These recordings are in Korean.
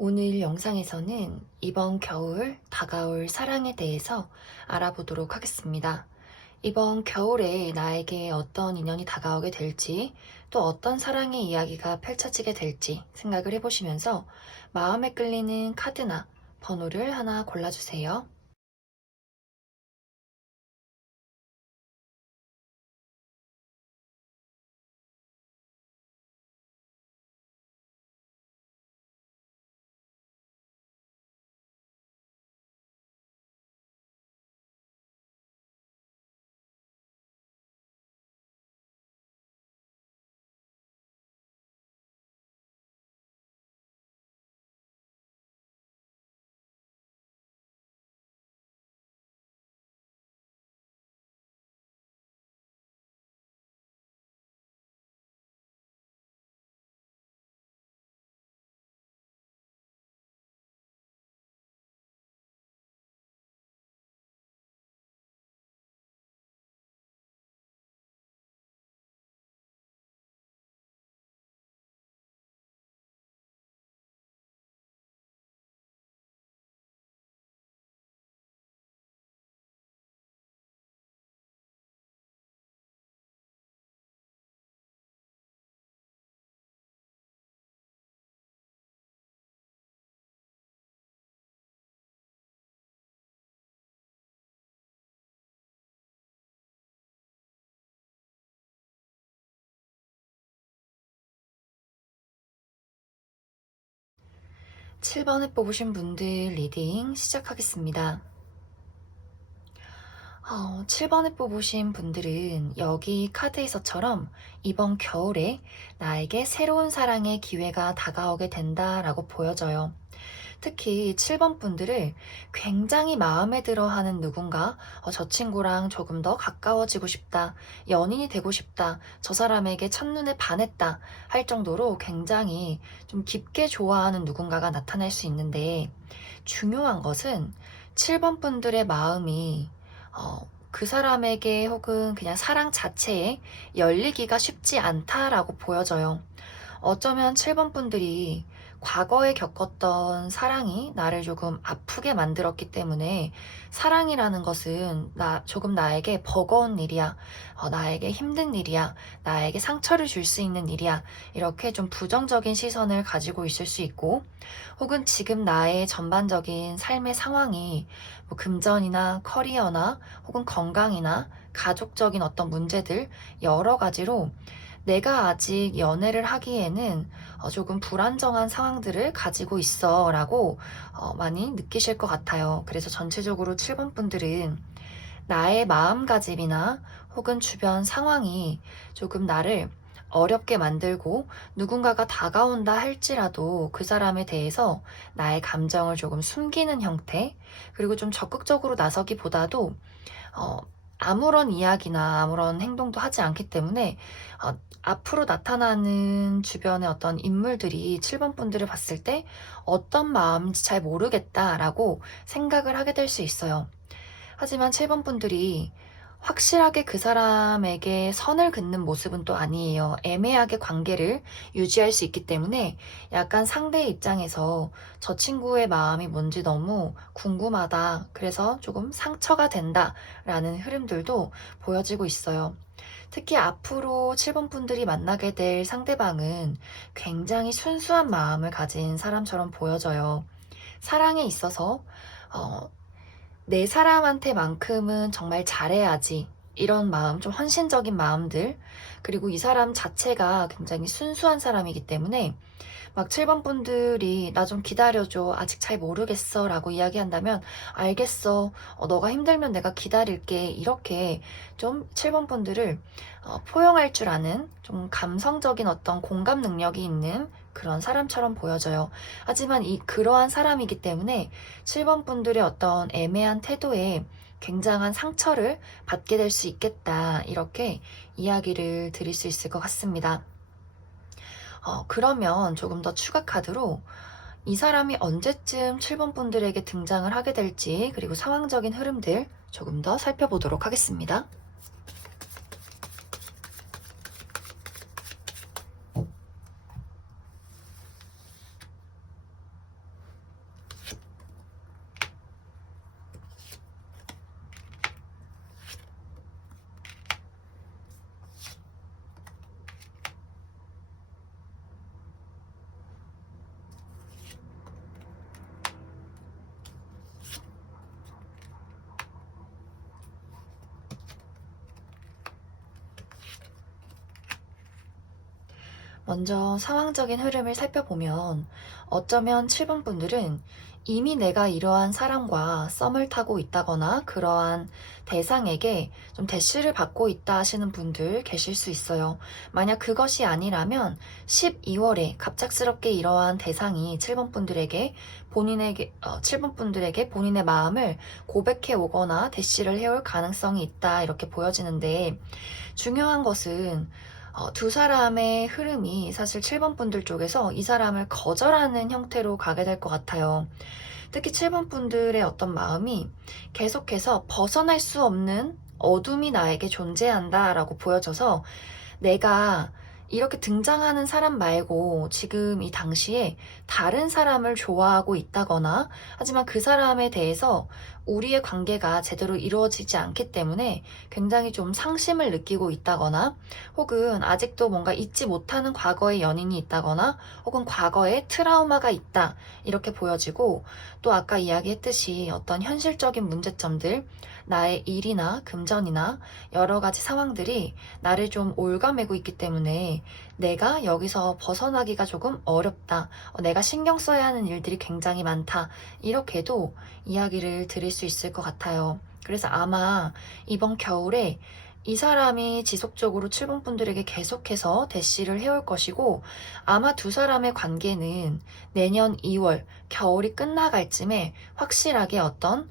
오늘 영상에서는 이번 겨울 다가올 사랑에 대해서 알아보도록 하겠습니다. 이번 겨울에 나에게 어떤 인연이 다가오게 될지, 또 어떤 사랑의 이야기가 펼쳐지게 될지 생각을 해보시면서 마음에 끌리는 카드나 번호를 하나 골라주세요. 7번을 뽑으신 분들 리딩 시작하겠습니다. 7번을 뽑으신 분들은 여기 카드에서처럼 이번 겨울에 나에게 새로운 사랑의 기회가 다가오게 된다라고 보여져요. 특히 7번 분들을 굉장히 마음에 들어 하는 누군가, 저 친구랑 조금 더 가까워지고 싶다, 연인이 되고 싶다, 저 사람에게 첫눈에 반했다 할 정도로 굉장히 좀 깊게 좋아하는 누군가가 나타날 수 있는데, 중요한 것은 7번 분들의 마음이 그 사람에게 혹은 그냥 사랑 자체에 열리기가 쉽지 않다라고 보여져요. 어쩌면 7번 분들이 과거에 겪었던 사랑이 나를 조금 아프게 만들었기 때문에 사랑이라는 것은 조금 나에게 버거운 일이야, 나에게 힘든 일이야, 나에게 상처를 줄 수 있는 일이야, 이렇게 좀 부정적인 시선을 가지고 있을 수 있고, 혹은 지금 나의 전반적인 삶의 상황이 뭐 금전이나 커리어나 혹은 건강이나 가족적인 어떤 문제들 여러 가지로 내가 아직 연애를 하기에는 조금 불안정한 상황들을 가지고 있어 라고 많이 느끼실 것 같아요. 그래서 전체적으로 7번 분들은 나의 마음가짐이나 혹은 주변 상황이 조금 나를 어렵게 만들고, 누군가가 다가온다 할지라도 그 사람에 대해서 나의 감정을 조금 숨기는 형태, 그리고 좀 적극적으로 나서기보다도 어, 아무런 이야기나 아무런 행동도 하지 않기 때문에 앞으로 나타나는 주변의 어떤 인물들이 7번 분들을 봤을 때 어떤 마음인지 잘 모르겠다라고 생각을 하게 될 수 있어요. 하지만 7번 분들이 확실하게 그 사람에게 선을 긋는 모습은 또 아니에요. 애매하게 관계를 유지할 수 있기 때문에 약간 상대의 입장에서 저 친구의 마음이 뭔지 너무 궁금하다, 그래서 조금 상처가 된다 라는 흐름들도 보여지고 있어요. 특히 앞으로 7번 분들이 만나게 될 상대방은 굉장히 순수한 마음을 가진 사람처럼 보여져요. 사랑에 있어서 어, 내 사람한테만큼은 정말 잘해야지, 이런 마음, 좀 헌신적인 마음들, 그리고 이 사람 자체가 굉장히 순수한 사람이기 때문에 막 7번 분들이 나 좀 기다려줘, 아직 잘 모르겠어 라고 이야기한다면 알겠어, 너가 힘들면 내가 기다릴게, 이렇게 좀 7번 분들을 포용할 줄 아는 좀 감성적인 어떤 공감 능력이 있는 그런 사람처럼 보여져요. 하지만 그러한 사람이기 때문에 7번 분들의 어떤 애매한 태도에 굉장한 상처를 받게 될 수 있겠다, 이렇게 이야기를 드릴 수 있을 것 같습니다. 그러면 조금 더 추가 카드로 이 사람이 언제쯤 7번 분들에게 등장을 하게 될지, 그리고 상황적인 흐름들 조금 더 살펴보도록 하겠습니다. 먼저 상황적인 흐름을 살펴보면 어쩌면 7번 분들은 이미 내가 이러한 사람과 썸을 타고 있다거나 그러한 대상에게 좀 대시를 받고 있다 하시는 분들 계실 수 있어요. 만약 그것이 아니라면 12월에 갑작스럽게 이러한 대상이 7번 분들에게 7번 분들에게 본인의 마음을 고백해 오거나 대시를 해올 가능성이 있다 이렇게 보여지는데, 중요한 것은 두 사람의 흐름이 사실 7번 분들 쪽에서 이 사람을 거절하는 형태로 가게 될 것 같아요. 특히 7번 분들의 어떤 마음이 계속해서 벗어날 수 없는 어둠이 나에게 존재한다라고 보여져서, 내가 이렇게 등장하는 사람 말고 지금 이 당시에 다른 사람을 좋아하고 있다거나, 하지만 그 사람에 대해서 우리의 관계가 제대로 이루어지지 않기 때문에 굉장히 좀 상심을 느끼고 있다거나, 혹은 아직도 뭔가 잊지 못하는 과거의 연인이 있다거나, 혹은 과거에 트라우마가 있다 이렇게 보여지고, 또 아까 이야기했듯이 어떤 현실적인 문제점들, 나의 일이나 금전이나 여러 가지 상황들이 나를 좀 올가매고 있기 때문에 내가 여기서 벗어나기가 조금 어렵다. 내가 신경 써야 하는 일들이 굉장히 많다. 이렇게도 이야기를 드릴 수 있을 것 같아요. 그래서 아마 이번 겨울에 이 사람이 지속적으로 7번 분들에게 계속해서 대시를 해올 것이고, 아마 두 사람의 관계는 내년 2월 겨울이 끝나갈 쯤에 확실하게 어떤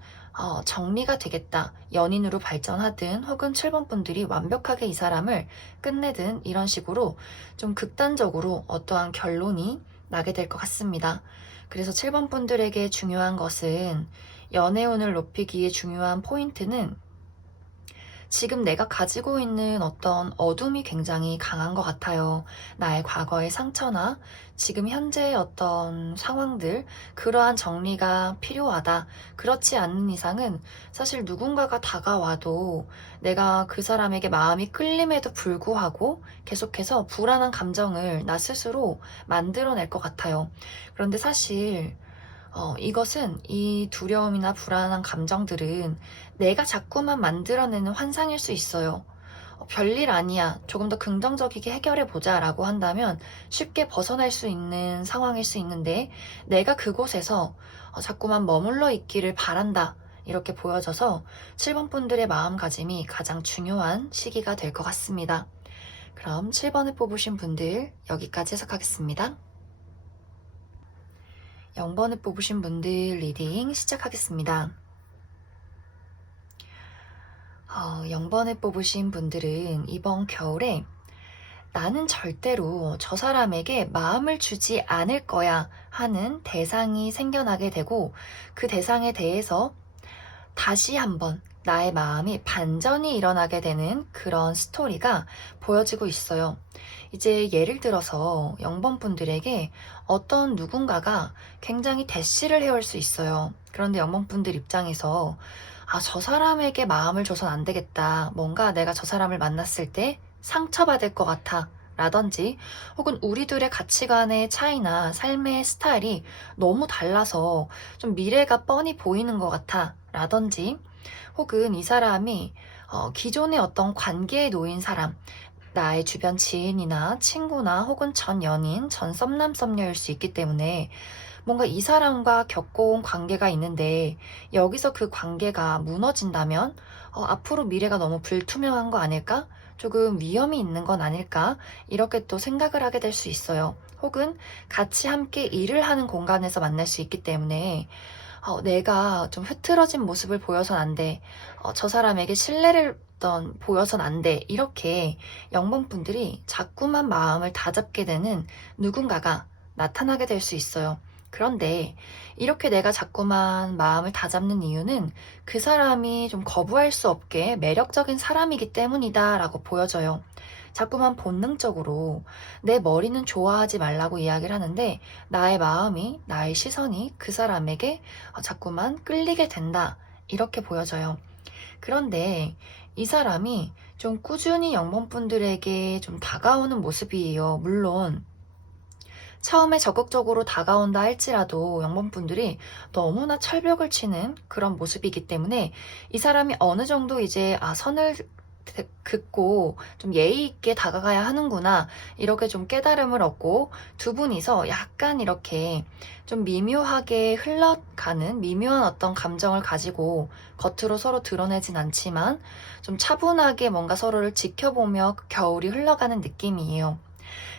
정리가 되겠다. 연인으로 발전하든 혹은 7번 분들이 완벽하게 이 사람을 끝내든 이런 식으로 좀 극단적으로 어떠한 결론이 나게 될 것 같습니다. 그래서 7번 분들에게 중요한 것은, 연애운을 높이기에 중요한 포인트는 지금 내가 가지고 있는 어떤 어둠이 굉장히 강한 것 같아요. 나의 과거의 상처나 지금 현재의 어떤 상황들, 그러한 정리가 필요하다. 그렇지 않는 이상은 사실 누군가가 다가와도 내가 그 사람에게 마음이 끌림에도 불구하고 계속해서 불안한 감정을 나 스스로 만들어낼 것 같아요. 그런데 사실 이것은, 이 두려움이나 불안한 감정들은 내가 자꾸만 만들어내는 환상일 수 있어요. 별일 아니야. 조금 더 긍정적이게 해결해보자 라고 한다면 쉽게 벗어날 수 있는 상황일 수 있는데, 내가 그곳에서 자꾸만 머물러 있기를 바란다. 이렇게 보여져서 7번 분들의 마음가짐이 가장 중요한 시기가 될 것 같습니다. 그럼 7번을 뽑으신 분들 여기까지 해석하겠습니다. 0번을 뽑으신 분들 리딩 시작하겠습니다. 0번을 뽑으신 분들은 이번 겨울에 나는 절대로 저 사람에게 마음을 주지 않을 거야 하는 대상이 생겨나게 되고, 그 대상에 대해서 다시 한번 나의 마음이 반전이 일어나게 되는 그런 스토리가 보여지고 있어요. 이제 예를 들어서 0번 분들에게 어떤 누군가가 굉장히 대시를 해올 수 있어요. 그런데 0번 분들 입장에서 저 사람에게 마음을 줘선 안 되겠다. 뭔가 내가 저 사람을 만났을 때 상처받을 것 같아. 라든지, 혹은 우리들의 가치관의 차이나 삶의 스타일이 너무 달라서 좀 미래가 뻔히 보이는 것 같아. 라든지, 혹은 이 사람이 기존의 어떤 관계에 놓인 사람, 나의 주변 지인이나 친구나 혹은 전 연인, 전 썸남 썸녀일 수 있기 때문에 뭔가 이 사람과 겪어온 관계가 있는데 여기서 그 관계가 무너진다면 앞으로 미래가 너무 불투명한 거 아닐까? 조금 위험이 있는 건 아닐까? 이렇게 또 생각을 하게 될 수 있어요. 혹은 같이 함께 일을 하는 공간에서 만날 수 있기 때문에 내가 좀 흐트러진 모습을 보여선 안 돼. 저 사람에게 신뢰를 보여선 안 돼. 이렇게 0번 분들이 자꾸만 마음을 다잡게 되는 누군가가 나타나게 될 수 있어요. 그런데 이렇게 내가 자꾸만 마음을 다잡는 이유는 그 사람이 좀 거부할 수 없게 매력적인 사람이기 때문이다 라고 보여져요. 자꾸만 본능적으로 내 머리는 좋아하지 말라고 이야기를 하는데, 나의 마음이, 나의 시선이 그 사람에게 자꾸만 끌리게 된다. 이렇게 보여져요. 그런데 이 사람이 좀 꾸준히 0번 분들에게 좀 다가오는 모습이에요. 물론 처음에 적극적으로 다가온다 할지라도 0번 분들이 너무나 철벽을 치는 그런 모습이기 때문에 이 사람이 어느 정도 이제 선을 듣고 좀 예의 있게 다가가야 하는구나. 이렇게 좀 깨달음을 얻고 두 분이서 약간 이렇게 좀 미묘하게 흘러가는 미묘한 어떤 감정을 가지고 겉으로 서로 드러내진 않지만 좀 차분하게 뭔가 서로를 지켜보며 그 겨울이 흘러가는 느낌이에요.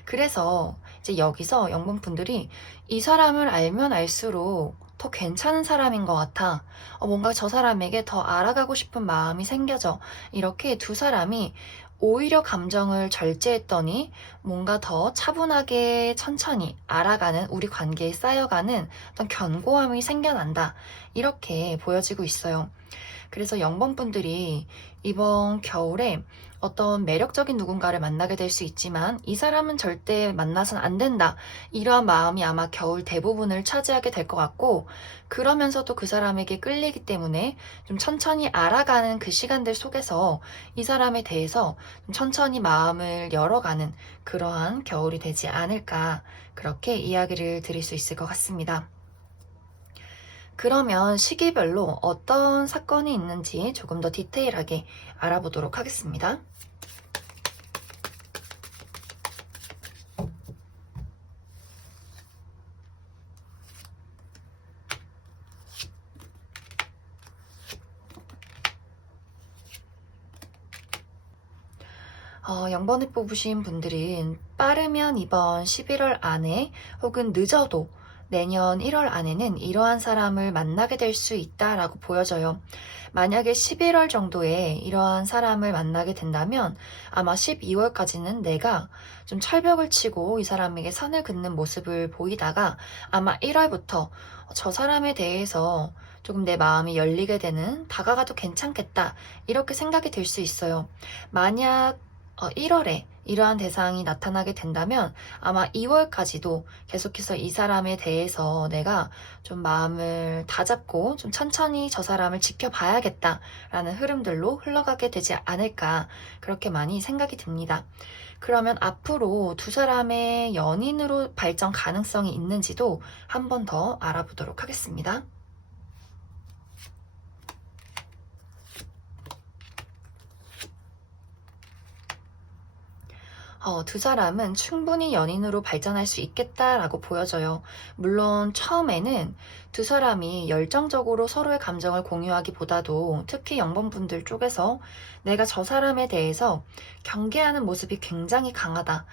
그래서 이제 여기서 영분분들이 이 사람을 알면 알수록 더 괜찮은 사람인 것 같아. 뭔가 저 사람에게 더 알아가고 싶은 마음이 생겨져. 이렇게 두 사람이 오히려 감정을 절제했더니 뭔가 더 차분하게 천천히 알아가는 우리 관계에 쌓여가는 어떤 견고함이 생겨난다. 이렇게 보여지고 있어요. 그래서 영번분들이 이번 겨울에 어떤 매력적인 누군가를 만나게 될 수 있지만 이 사람은 절대 만나선 안 된다. 이러한 마음이 아마 겨울 대부분을 차지하게 될 것 같고 그러면서도 그 사람에게 끌리기 때문에 좀 천천히 알아가는 그 시간들 속에서 이 사람에 대해서 좀 천천히 마음을 열어가는 그러한 겨울이 되지 않을까 그렇게 이야기를 드릴 수 있을 것 같습니다. 그러면 시기별로 어떤 사건이 있는지 조금 더 디테일하게 알아보도록 하겠습니다. 영번을 뽑으신 분들은 빠르면 이번 11월 안에 혹은 늦어도 내년 1월 안에는 이러한 사람을 만나게 될 수 있다라고 보여져요. 만약에 11월 정도에 이러한 사람을 만나게 된다면 아마 12월까지는 내가 좀 철벽을 치고 이 사람에게 선을 긋는 모습을 보이다가 아마 1월부터 저 사람에 대해서 조금 내 마음이 열리게 되는 다가가도 괜찮겠다 이렇게 생각이 들 수 있어요. 만약 1월에 이러한 대상이 나타나게 된다면 아마 2월까지도 계속해서 이 사람에 대해서 내가 좀 마음을 다잡고 좀 천천히 저 사람을 지켜봐야겠다라는 흐름들로 흘러가게 되지 않을까 그렇게 많이 생각이 듭니다. 그러면 앞으로 두 사람의 연인으로 발전 가능성이 있는지도 한 번 더 알아보도록 하겠습니다. 두 사람은 충분히 연인으로 발전할 수 있겠다라고 보여져요. 물론 처음에는 두 사람이 열정적으로 서로의 감정을 공유하기보다도 특히 영번분들 쪽에서 내가 저 사람에 대해서 경계하는 모습이 굉장히 강하다.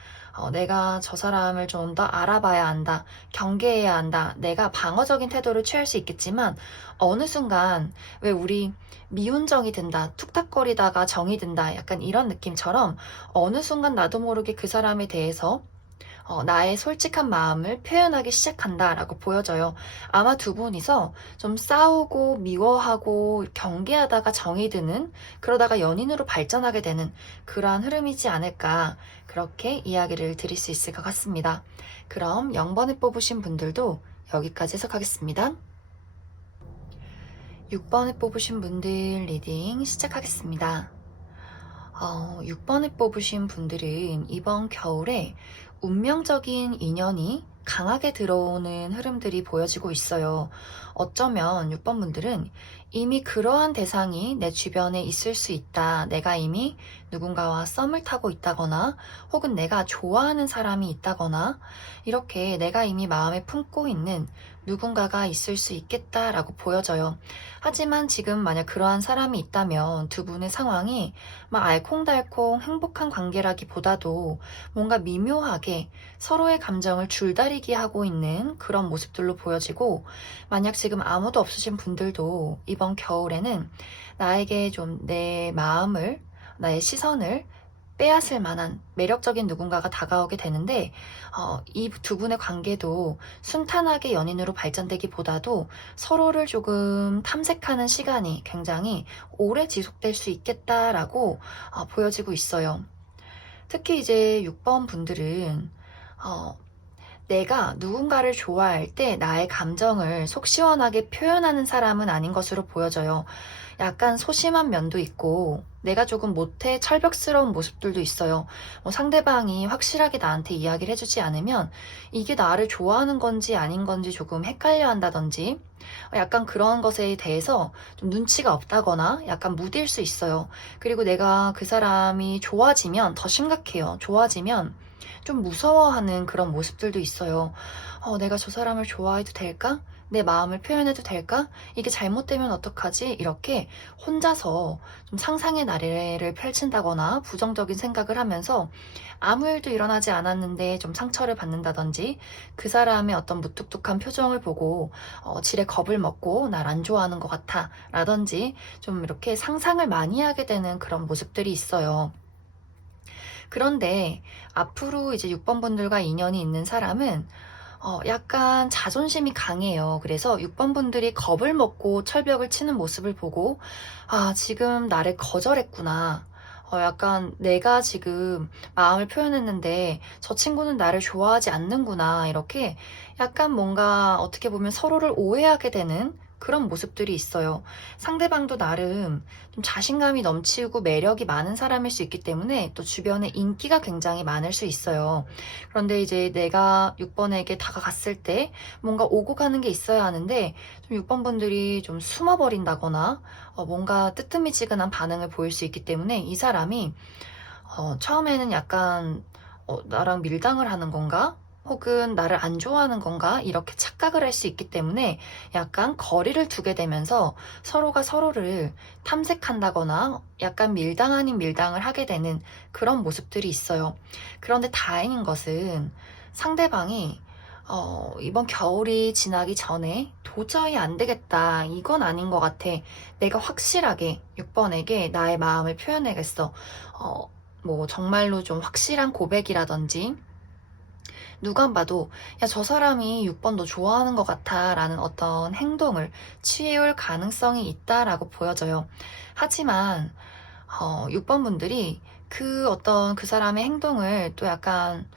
내가 저 사람을 좀 더 알아봐야 한다. 경계해야 한다. 내가 방어적인 태도를 취할 수 있겠지만 어느 순간 왜 우리 미운정이 든다. 툭탁거리다가 정이 든다. 약간 이런 느낌처럼 어느 순간 나도 모르게 그 사람에 대해서 나의 솔직한 마음을 표현하기 시작한다라고 보여져요. 아마 두 분이서 좀 싸우고 미워하고 경계하다가 정이 드는 그러다가 연인으로 발전하게 되는 그러한 흐름이지 않을까 그렇게 이야기를 드릴 수 있을 것 같습니다. 그럼 0번을 뽑으신 분들도 여기까지 해석하겠습니다. 6번을 뽑으신 분들 리딩 시작하겠습니다. 6번을 뽑으신 분들은 이번 겨울에 운명적인 인연이 강하게 들어오는 흐름들이 보여지고 있어요. 어쩌면 6번 분들은 이미 그러한 대상이 내 주변에 있을 수 있다. 내가 이미 누군가와 썸을 타고 있다거나 혹은 내가 좋아하는 사람이 있다거나 이렇게 내가 이미 마음에 품고 있는 누군가가 있을 수 있겠다라고 보여져요. 하지만 지금 만약 그러한 사람이 있다면 두 분의 상황이 막 알콩달콩 행복한 관계라기보다도 뭔가 미묘하게 서로의 감정을 줄다리기 하고 있는 그런 모습들로 보여지고 만약 지금 아무도 없으신 분들도 이번 겨울에는 나에게 좀 내 마음을 나의 시선을 빼앗을 만한 매력적인 누군가가 다가오게 되는데 이 두 분의 관계도 순탄하게 연인으로 발전되기보다도 서로를 조금 탐색하는 시간이 굉장히 오래 지속될 수 있겠다라고 보여지고 있어요. 특히 이제 6번 분들은 내가 누군가를 좋아할 때 나의 감정을 속 시원하게 표현하는 사람은 아닌 것으로 보여져요. 약간 소심한 면도 있고, 내가 조금 못해 철벽스러운 모습들도 있어요. 상대방이 확실하게 나한테 이야기를 해주지 않으면 이게 나를 좋아하는 건지 아닌 건지 조금 헷갈려 한다든지, 약간 그런 것에 대해서 좀 눈치가 없다거나 약간 무딜 수 있어요. 그리고 내가 그 사람이 좋아지면 더 심각해요. 좋아지면 좀 무서워하는 그런 모습들도 있어요. 내가 저 사람을 좋아해도 될까? 내 마음을 표현해도 될까? 이게 잘못되면 어떡하지? 이렇게 혼자서 좀 상상의 나래를 펼친다거나 부정적인 생각을 하면서 아무 일도 일어나지 않았는데 좀 상처를 받는다든지, 그 사람의 어떤 무뚝뚝한 표정을 보고 지레 겁을 먹고 날 안 좋아하는 것 같아 라든지, 좀 이렇게 상상을 많이 하게 되는 그런 모습들이 있어요. 그런데 앞으로 이제 6번 분들과 인연이 있는 사람은 약간 자존심이 강해요. 그래서 6번 분들이 겁을 먹고 철벽을 치는 모습을 보고, 아, 지금 나를 거절했구나. 약간 내가 지금 마음을 표현했는데 저 친구는 나를 좋아하지 않는구나. 이렇게 약간 뭔가 어떻게 보면 서로를 오해하게 되는 그런 모습들이 있어요. 상대방도 나름 좀 자신감이 넘치고 매력이 많은 사람일 수 있기 때문에 또 주변에 인기가 굉장히 많을 수 있어요. 그런데 이제 내가 6번에게 다가갔을 때 뭔가 오고 가는 게 있어야 하는데, 좀 6번 분들이 좀 숨어버린다거나 뭔가 뜨뜻미지근한 반응을 보일 수 있기 때문에 이 사람이 처음에는 약간 나랑 밀당을 하는 건가? 혹은 나를 안 좋아하는 건가? 이렇게 착각을 할 수 있기 때문에 약간 거리를 두게 되면서 서로가 서로를 탐색한다거나 약간 밀당 아닌 밀당을 하게 되는 그런 모습들이 있어요. 그런데 다행인 것은 상대방이 이번 겨울이 지나기 전에 도저히 안 되겠다, 이건 아닌 것 같아, 내가 확실하게 6번에게 나의 마음을 표현해야겠어, 뭐 정말로 좀 확실한 고백이라든지, 누가 봐도 야, 저 사람이 6번 너 좋아하는 것 같아 라는 어떤 행동을 취해올 가능성이 있다라고 보여져요. 하지만 6번 분들이 그 어떤 그 사람의 행동을 또 약간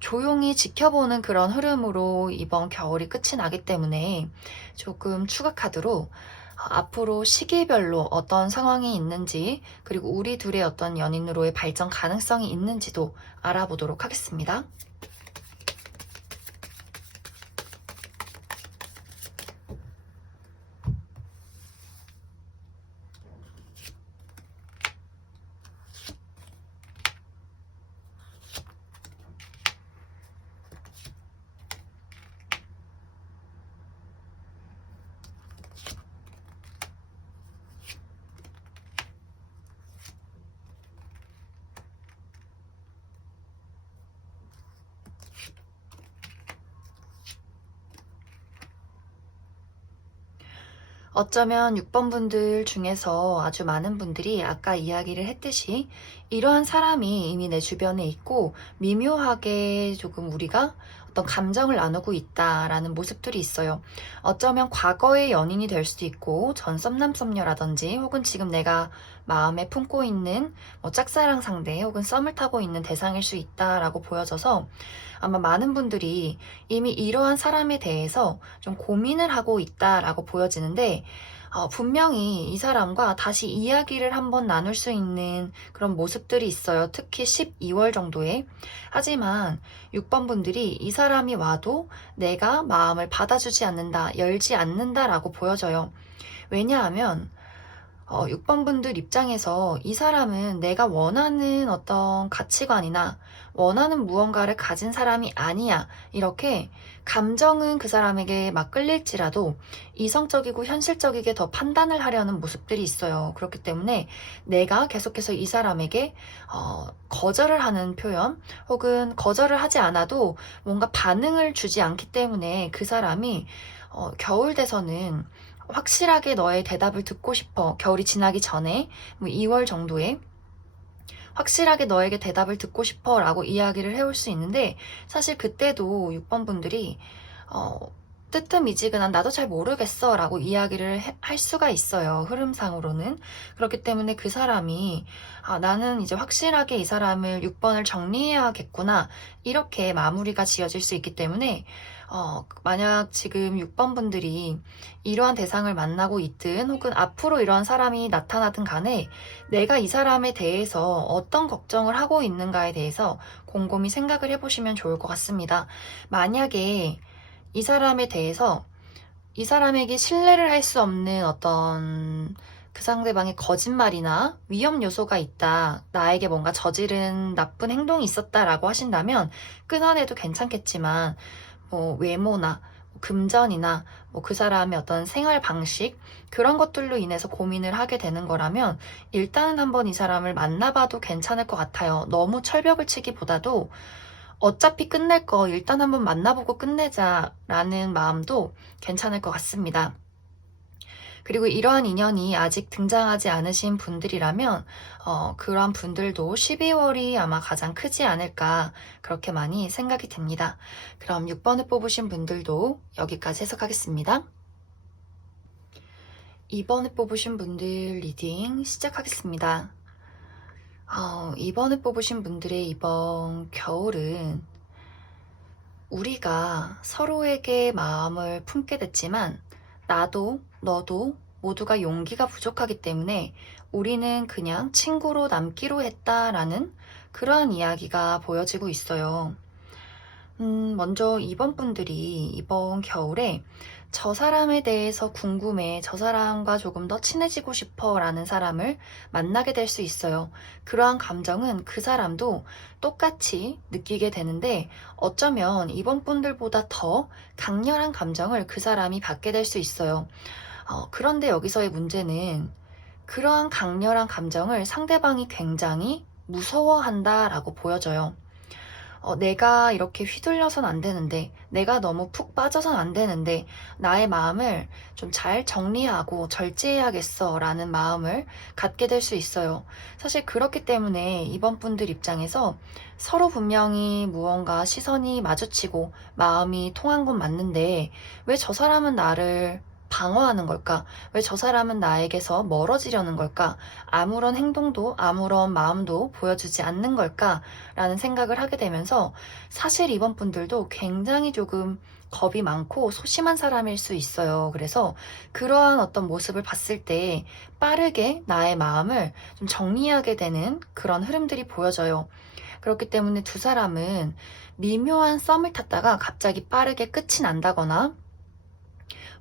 조용히 지켜보는 그런 흐름으로 이번 겨울이 끝이 나기 때문에 조금 추가 카드로 앞으로 시기별로 어떤 상황이 있는지, 그리고 우리 둘의 어떤 연인으로의 발전 가능성이 있는지도 알아보도록 하겠습니다. 어쩌면 6번 분들 중에서 아주 많은 분들이 아까 이야기를 했듯이 이러한 사람이 이미 내 주변에 있고 미묘하게 조금 우리가 어떤 감정을 나누고 있다라는 모습들이 있어요. 어쩌면 과거의 연인이 될 수도 있고 전 썸남썸녀라든지, 혹은 지금 내가 마음에 품고 있는 짝사랑 상대 혹은 썸을 타고 있는 대상일 수 있다라고 보여져서, 아마 많은 분들이 이미 이러한 사람에 대해서 좀 고민을 하고 있다라고 보여지는데, 분명히 이 사람과 다시 이야기를 한번 나눌 수 있는 그런 모습들이 있어요. 특히 12월 정도에. 하지만 6번 분들이 이 사람이 와도 내가 마음을 받아주지 않는다, 열지 않는다라고 보여져요. 왜냐하면 6번 분들 입장에서 이 사람은 내가 원하는 어떤 가치관이나 원하는 무언가를 가진 사람이 아니야, 이렇게 감정은 그 사람에게 막 끌릴지라도 이성적이고 현실적이게 더 판단을 하려는 모습들이 있어요. 그렇기 때문에 내가 계속해서 이 사람에게 거절을 하는 표현, 혹은 거절을 하지 않아도 뭔가 반응을 주지 않기 때문에 그 사람이 겨울 돼서는 확실하게 너의 대답을 듣고 싶어. 겨울이 지나기 전에, 뭐 2월 정도에 확실하게 너에게 대답을 듣고 싶어 라고 이야기를 해올 수 있는데, 사실 그때도 6번 분들이 뜨뜻미지근한 "나도 잘 모르겠어" 라고 이야기를 할 수가 있어요, 흐름상으로는. 그렇기 때문에 그 사람이 '아 나는 이제 확실하게 이 사람을 6 번을 정리해야겠구나.' 이렇게 마무리가 지어질 수 있기 때문에 만약 지금 6번 분들이 이러한 대상을 만나고 있든 혹은 앞으로 이러한 사람이 나타나든 간에 내가 이 사람에 대해서 어떤 걱정을 하고 있는가에 대해서 곰곰이 생각을 해 보시면 좋을 것 같습니다. 만약에 이 사람에 대해서 이 사람에게 신뢰를 할 수 없는 어떤 그 상대방의 거짓말이나 위험 요소가 있다, 나에게 뭔가 저지른 나쁜 행동이 있었다라고 하신다면 끊어내도 괜찮겠지만 뭐 외모나 뭐 금전이나 뭐 그 사람의 어떤 생활 방식 그런 것들로 인해서 고민을 하게 되는 거라면 일단은 한번 이 사람을 만나봐도 괜찮을 것 같아요. 너무 철벽을 치기보다도 어차피 끝낼 거 일단 한번 만나보고 끝내자라는 마음도 괜찮을 것 같습니다. 그리고 이러한 인연이 아직 등장하지 않으신 분들이라면 그러한 분들도 12월이 아마 가장 크지 않을까 그렇게 많이 생각이 듭니다. 그럼 6번을 뽑으신 분들도 여기까지 해석하겠습니다. 2번을 뽑으신 분들 리딩 시작하겠습니다. 2번을 뽑으신 분들의 이번 겨울은 우리가 서로에게 마음을 품게 됐지만 나도 너도 모두가 용기가 부족하기 때문에 우리는 그냥 친구로 남기로 했다라는 그러한 이야기가 보여지고 있어요. 먼저 이번 분들이 이번 겨울에 저 사람에 대해서 궁금해, 저 사람과 조금 더 친해지고 싶어 라는 사람을 만나게 될 수 있어요. 그러한 감정은 그 사람도 똑같이 느끼게 되는데 어쩌면 이번 분들보다 더 강렬한 감정을 그 사람이 받게 될 수 있어요. 그런데 여기서의 문제는 그러한 강렬한 감정을 상대방이 굉장히 무서워한다라고 보여져요. 내가 이렇게 휘둘려선 안 되는데, 내가 너무 푹 빠져선 안 되는데, 나의 마음을 좀 잘 정리하고 절제해야겠어 라는 마음을 갖게 될 수 있어요. 사실 그렇기 때문에 이번 분들 입장에서 서로 분명히 무언가 시선이 마주치고 마음이 통한 건 맞는데, 왜 저 사람은 나를 방어하는 걸까? 왜 저 사람은 나에게서 멀어지려는 걸까? 아무런 행동도 아무런 마음도 보여주지 않는 걸까? 라는 생각을 하게 되면서 사실 이번 분들도 굉장히 조금 겁이 많고 소심한 사람일 수 있어요. 그래서 그러한 어떤 모습을 봤을 때 빠르게 나의 마음을 좀 정리하게 되는 그런 흐름들이 보여져요. 그렇기 때문에 두 사람은 미묘한 썸을 탔다가 갑자기 빠르게 끝이 난다거나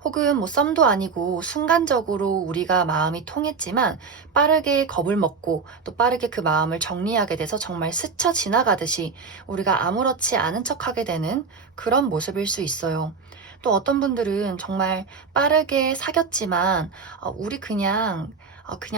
혹은 뭐 썸도 아니고 순간적으로 우리가 마음이 통했지만 빠르게 겁을 먹고 또 빠르게 그 마음을 정리하게 돼서 정말 스쳐 지나가듯이 우리가 아무렇지 않은 척하게 되는 그런 모습일 수 있어요. 또 어떤 분들은 정말 빠르게 사귀었지만 우리 그냥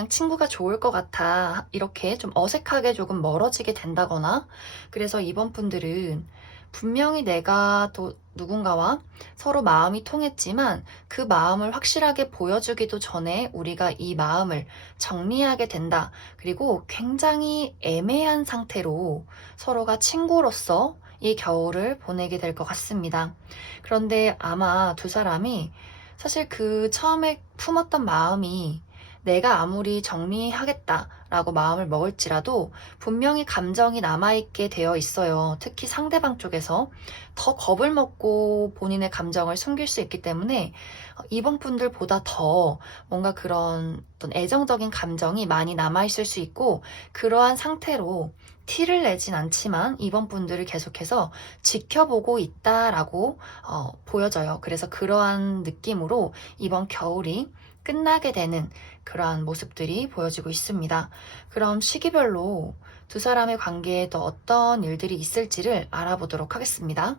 친구가 좋을 것 같아 이렇게 좀 어색하게 조금 멀어지게 된다거나 그래서 이번 분들은 분명히 내가 또 누군가와 서로 마음이 통했지만 그 마음을 확실하게 보여주기도 전에 우리가 이 마음을 정리하게 된다. 그리고 굉장히 애매한 상태로 서로가 친구로서 이 겨울을 보내게 될 것 같습니다. 그런데 아마 두 사람이 사실 그 처음에 품었던 마음이 내가 아무리 정리하겠다라고 마음을 먹을지라도 분명히 감정이 남아있게 되어 있어요. 특히 상대방 쪽에서 더 겁을 먹고 본인의 감정을 숨길 수 있기 때문에 이번 분들보다 더 뭔가 그런 어떤 애정적인 감정이 많이 남아있을 수 있고 그러한 상태로 티를 내진 않지만 이번 분들을 계속해서 지켜보고 있다라고 보여져요. 그래서 그러한 느낌으로 이번 겨울이 끝나게 되는 그러한 모습들이 보여지고 있습니다. 그럼 시기별로 두 사람의 관계에 더 어떤 일들이 있을지를 알아보도록 하겠습니다.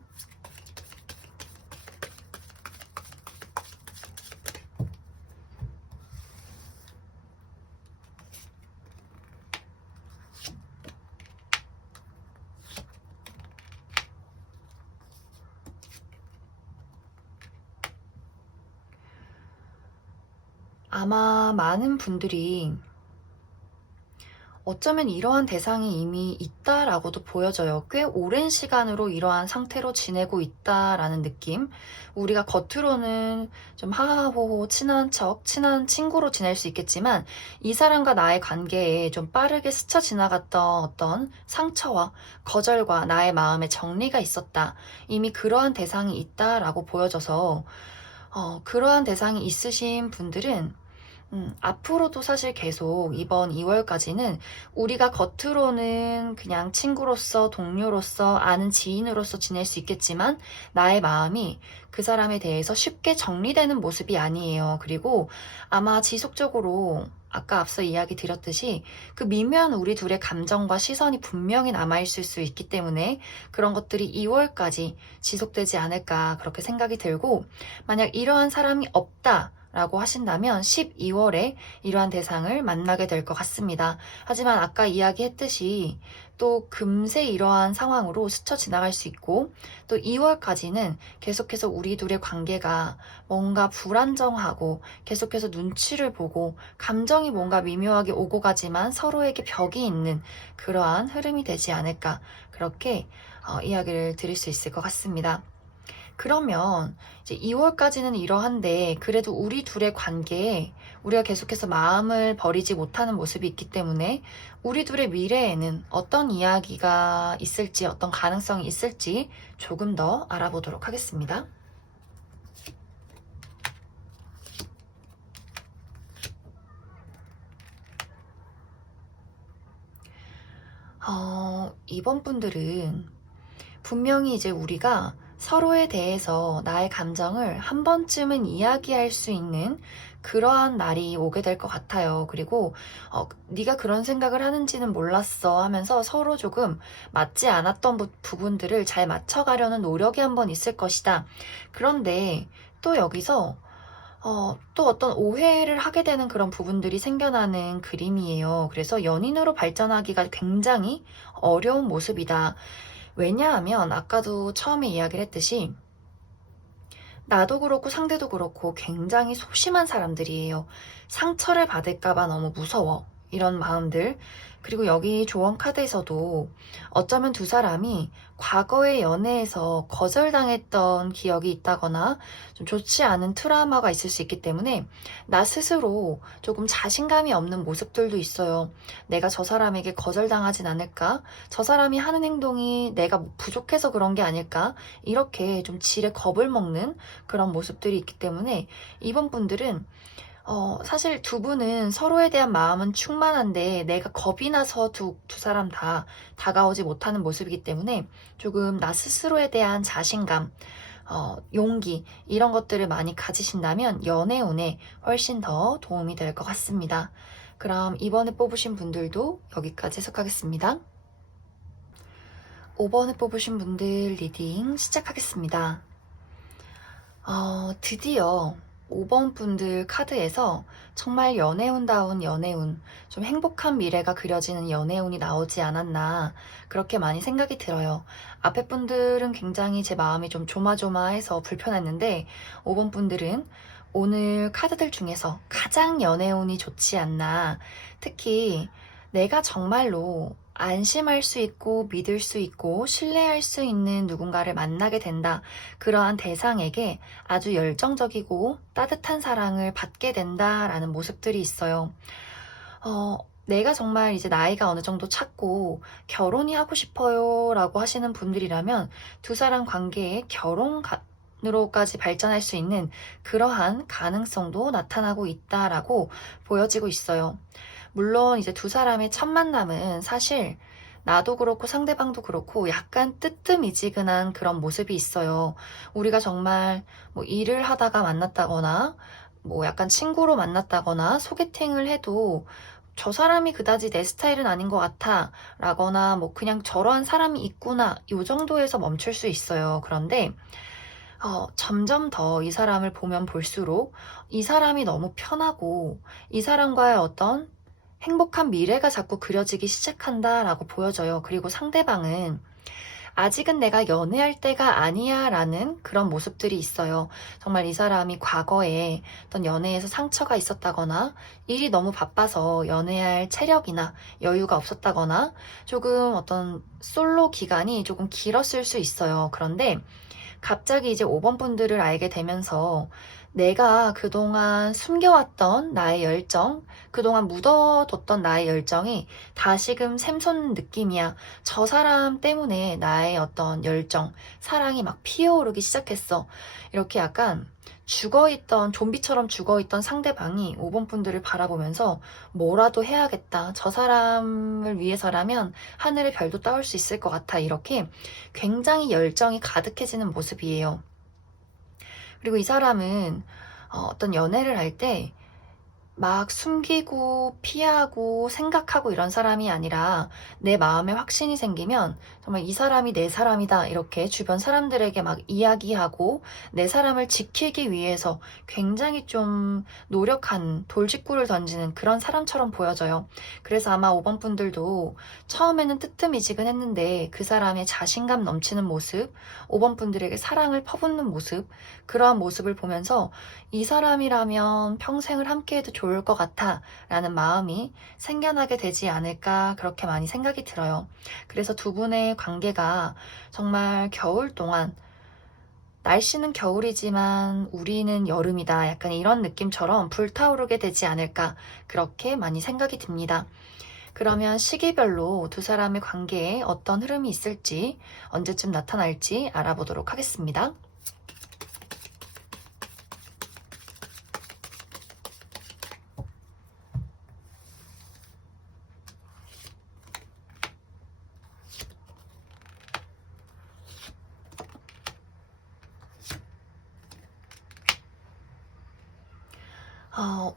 아마 많은 분들이 어쩌면 이러한 대상이 이미 있다라고도 보여져요. 꽤 오랜 시간으로 이러한 상태로 지내고 있다라는 느낌. 우리가 겉으로는 좀 하하호호 친한 척, 친한 친구로 지낼 수 있겠지만 이 사람과 나의 관계에 좀 빠르게 스쳐 지나갔던 어떤 상처와 거절과 나의 마음의 정리가 있었다. 이미 그러한 대상이 있다라고 보여져서 그러한 대상이 있으신 분들은 앞으로도 사실 계속 이번 2월까지는 우리가 겉으로는 그냥 친구로서, 동료로서, 아는 지인으로서 지낼 수 있겠지만 나의 마음이 그 사람에 대해서 쉽게 정리되는 모습이 아니에요. 그리고 아마 지속적으로 아까 앞서 이야기 드렸듯이 그 미묘한 우리 둘의 감정과 시선이 분명히 남아있을 수 있기 때문에 그런 것들이 2월까지 지속되지 않을까 그렇게 생각이 들고, 만약 이러한 사람이 없다 라고 하신다면 12월에 이러한 대상을 만나게 될 것 같습니다. 하지만 아까 이야기했듯이 또 금세 이러한 상황으로 스쳐 지나갈 수 있고, 또 2월까지는 계속해서 우리 둘의 관계가 뭔가 불안정하고 계속해서 눈치를 보고 감정이 뭔가 미묘하게 오고 가지만 서로에게 벽이 있는 그러한 흐름이 되지 않을까, 그렇게 이야기를 드릴 수 있을 것 같습니다. 그러면 이제 2월까지는 이러한데 그래도 우리 둘의 관계에 우리가 계속해서 마음을 버리지 못하는 모습이 있기 때문에 우리 둘의 미래에는 어떤 이야기가 있을지, 어떤 가능성이 있을지 조금 더 알아보도록 하겠습니다. 이번 분들은 분명히 이제 우리가 서로에 대해서 나의 감정을 한 번쯤은 이야기할 수 있는 그러한 날이 오게 될 것 같아요. 그리고 네가 그런 생각을 하는지는 몰랐어 하면서 서로 조금 맞지 않았던 부분들을 잘 맞춰가려는 노력이 한번 있을 것이다. 그런데 또 여기서 또 어떤 오해를 하게 되는 그런 부분들이 생겨나는 그림이에요. 그래서 연인으로 발전하기가 굉장히 어려운 모습이다. 왜냐하면 아까도 처음에 이야기를 했듯이 나도 그렇고 상대도 그렇고 굉장히 소심한 사람들이에요. 상처를 받을까봐 너무 무서워. 이런 마음들. 그리고 여기 조언 카드에서도 어쩌면 두 사람이 과거의 연애에서 거절당했던 기억이 있다거나 좀 좋지 않은 트라우마가 있을 수 있기 때문에 나 스스로 조금 자신감이 없는 모습들도 있어요. 내가 저 사람에게 거절당하진 않을까? 저 사람이 하는 행동이 내가 부족해서 그런 게 아닐까? 이렇게 좀 지레 겁을 먹는 그런 모습들이 있기 때문에 이번 분들은 사실 두 분은 서로에 대한 마음은 충만한데 내가 겁이 나서 두 사람 다 다가오지 못하는 모습이기 때문에 조금 나 스스로에 대한 자신감, 용기 이런 것들을 많이 가지신다면 연애운에 훨씬 더 도움이 될 것 같습니다. 그럼 이번에 뽑으신 분들도 여기까지 해석하겠습니다. 5번에 뽑으신 분들 리딩 시작하겠습니다. 드디어 5번 분들 카드에서 정말 연애운다운 연애운, 좀 행복한 미래가 그려지는 연애운이 나오지 않았나 그렇게 많이 생각이 들어요. 앞에 분들은 굉장히 제 마음이 좀 조마조마해서 불편했는데 5번 분들은 오늘 카드들 중에서 가장 연애운이 좋지 않나. 특히 내가 정말로 안심할 수 있고 믿을 수 있고 신뢰할 수 있는 누군가를 만나게 된다. 그러한 대상에게 아주 열정적이고 따뜻한 사랑을 받게 된다라는 모습들이 있어요. 내가 정말 이제 나이가 어느 정도 찼고 결혼이 하고 싶어요 라고 하시는 분들이라면 두 사람 관계에 결혼으로까지 발전할 수 있는 그러한 가능성도 나타나고 있다라고 보여지고 있어요. 물론 이제 두 사람의 첫 만남은 사실 나도 그렇고 상대방도 그렇고 약간 뜨뜻미지근한 그런 모습이 있어요. 우리가 정말 뭐 일을 하다가 만났다거나 뭐 약간 친구로 만났다거나 소개팅을 해도 저 사람이 그다지 내 스타일은 아닌 것 같아 라거나 뭐 그냥 저러한 사람이 있구나 요 정도에서 멈출 수 있어요. 그런데 점점 더 이 사람을 보면 볼수록 이 사람이 너무 편하고 이 사람과의 어떤 행복한 미래가 자꾸 그려지기 시작한다라고 보여져요. 그리고 상대방은 아직은 내가 연애할 때가 아니야 라는 그런 모습들이 있어요. 정말 이 사람이 과거에 어떤 연애에서 상처가 있었다거나 일이 너무 바빠서 연애할 체력이나 여유가 없었다거나 조금 어떤 솔로 기간이 조금 길었을 수 있어요. 그런데 갑자기 이제 5번 분들을 알게 되면서 내가 그동안 숨겨왔던 나의 열정, 그동안 묻어뒀던 나의 열정이 다시금 샘솟는 느낌이야. 저 사람 때문에 나의 어떤 열정, 사랑이 막 피어오르기 시작했어. 이렇게 약간 죽어있던, 좀비처럼 죽어있던 상대방이 5번 분들을 바라보면서 뭐라도 해야겠다. 저 사람을 위해서라면 하늘의 별도 따올 수 있을 것 같아. 이렇게 굉장히 열정이 가득해지는 모습이에요. 그리고 이 사람은 어떤 연애를 할 때 막 숨기고 피하고 생각하고 이런 사람이 아니라 내 마음에 확신이 생기면 정말 이 사람이 내 사람이다 이렇게 주변 사람들에게 막 이야기하고 내 사람을 지키기 위해서 굉장히 좀 노력한 돌직구를 던지는 그런 사람처럼 보여져요. 그래서 아마 5번 분들도 처음에는 뜨뜻미지근했는데 그 사람의 자신감 넘치는 모습, 5번 분들에게 사랑을 퍼붓는 모습, 그러한 모습을 보면서 이 사람이라면 평생을 함께해도 좋을 것 같아 라는 마음이 생겨나게 되지 않을까 그렇게 많이 생각이 들어요. 그래서 두 분의 관계가 정말 겨울 동안 날씨는 겨울이지만 우리는 여름이다 약간 이런 느낌처럼 불타오르게 되지 않을까 그렇게 많이 생각이 듭니다. 그러면 시기별로 두 사람의 관계에 어떤 흐름이 있을지 언제쯤 나타날지 알아보도록 하겠습니다.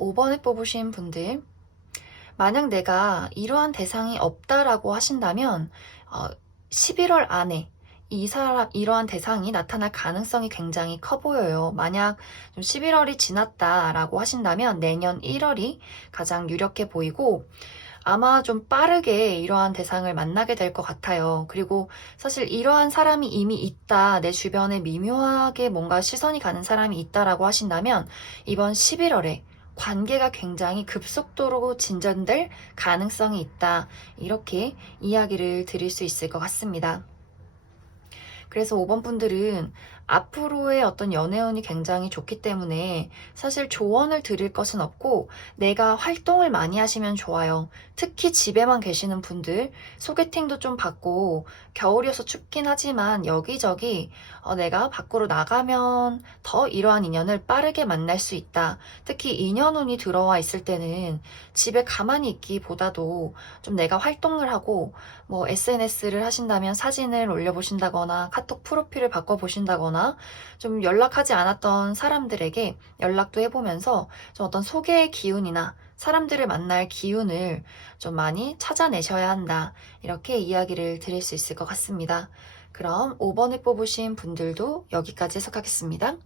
5번에 뽑으신 분들, 만약 내가 이러한 대상이 없다라고 하신다면 11월 안에 이러한 대상이 나타날 가능성이 굉장히 커 보여요. 만약 좀 11월이 지났다라고 하신다면 내년 1월이 가장 유력해 보이고 아마 좀 빠르게 이러한 대상을 만나게 될 것 같아요. 그리고 사실 이러한 사람이 이미 있다, 내 주변에 미묘하게 뭔가 시선이 가는 사람이 있다라고 하신다면 이번 11월에 관계가 굉장히 급속도로 진전될 가능성이 있다. 이렇게 이야기를 드릴 수 있을 것 같습니다. 그래서 5번 분들은 앞으로의 어떤 연애운이 굉장히 좋기 때문에 사실 조언을 드릴 것은 없고 내가 활동을 많이 하시면 좋아요. 특히 집에만 계시는 분들 소개팅도 좀 받고 겨울이어서 춥긴 하지만 여기저기 내가 밖으로 나가면 더 이러한 인연을 빠르게 만날 수 있다. 특히 인연운이 들어와 있을 때는 집에 가만히 있기보다도 좀 내가 활동을 하고 뭐 SNS를 하신다면 사진을 올려보신다거나 카톡 프로필을 바꿔보신다거나 좀 연락하지 않았던 사람들에게 연락도 해보면서 좀 어떤 소개의 기운이나 사람들을 만날 기운을 좀 많이 찾아내셔야 한다. 이렇게 이야기를 드릴 수 있을 것 같습니다. 그럼 5번을 뽑으신 분들도 여기까지 해석하겠습니다.